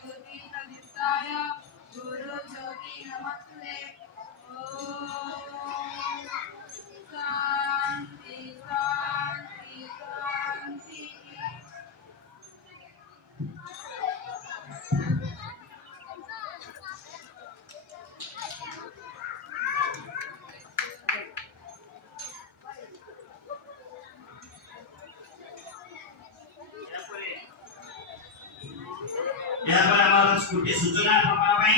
ज्योति प्रदीप्ताय गुरु ज्योति नमस्ते। ओम शांति शांति शांति। Ya para malam seperti susunan apa-apa